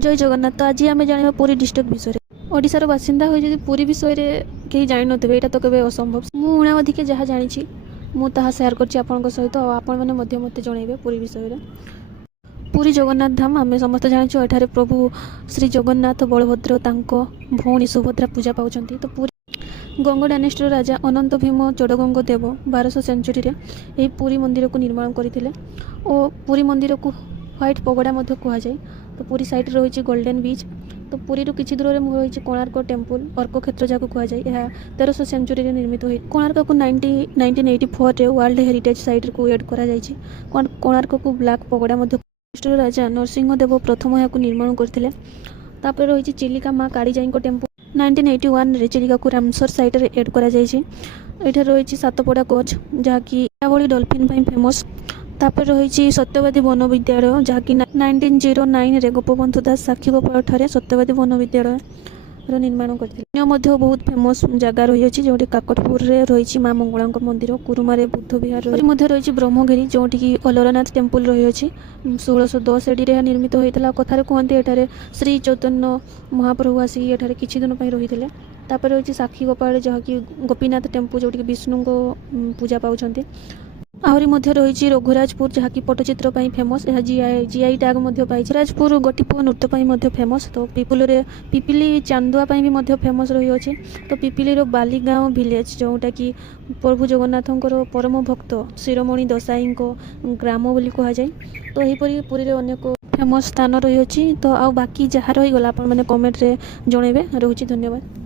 जय जगन्नाथ। तो आज आम जाना पुरी डिस्ट्रिक्ट विषय ओडिशार बासिंदा हो जदि पुरी विषय कहीं जान थे यहाँ तो केवे असंभव। मुझे अधिक जहाँ जानी मुझे सेयार कर सहित आपण मैंने मत जनइबे पुरी विषय। पुरी जगन्नाथ धाम आम समस्त जाचु एठारे प्रभु श्री जगन्नाथ बलभद्र तांको भौणी सुभद्रा पूजा पाँच। तो पुरी गंग डायनेस्टीर राजा अनंत भीम चोड़गंग देव 1200 सेंचुरी यही पुरी मंदिर को निर्माण करते और पुरी मंदिर को व्हाइट पगड़ा कहुए। तो पुरी साइड रही गोल्डन बीच। तो पुरी किसी दूर में रही कोणार्क टेम्पल अर्क क्षेत्र जहाँ कहुए। यह 1300 सेंचुरी निर्मित हुई। कोणार्क को 1984 वर्ल्ड हेरिटेज साइट को एड कर कोणार्क को ब्लैक पगड़ा राजा नरसिंहदेव प्रथम यहाँ निर्माण करते। तापर रही चिलिका माँ कालीजाई टेम्पल 1981 चिलिका को रामसर साइट रे एड करा जायछि। एठा रही सातपड़ा कोच जहाँकि भली डॉल्फिन फेमस। तापर रही सत्यवादी वन विद्यालय जहाँकि 1909 रे गोपबंधु दास साक्षी गोपाल ठारे सत्यवादी वन विद्यालय निर्माण करते। बहुत फेमस जगह रही है जो काकटपुर रे रही माँ मंगला मंदिर कुरुमारे बुद्ध विहार रही ब्रह्मगिरी जो कि अलरनाथ टेम्पल रही है 1610 एडी निर्मित होता। कथार कहते एठारे श्री चैतन्य महाप्रभु आसिक एठारे किछि दिन रही थे। तापर रही साक्षी गोपाल जहाँकि गोपीनाथ टेम्पल जो विष्णु को पूजा पाँच। आहरी रही रघुराजपुर जहाँकि पट्टचित्र फेमस। यह जीआई टैग पाई। राजपुर गोटीपुआ नृत्य फेमस। तो पिपिली चांदुआ भी फेमस रही है। तो पिपिली बालीगाँव विलेज जोटा कि प्रभु जगन्नाथ परम भक्त शिरोमणि दसाई ग्राम बोली कहुए। तो यहीपरि पुरी अनेक फेमस स्थान रही। तो आ बाकी जहाँ रहीगला आप मैंने कमेंट रे जनइबे। रोची धन्यवाद।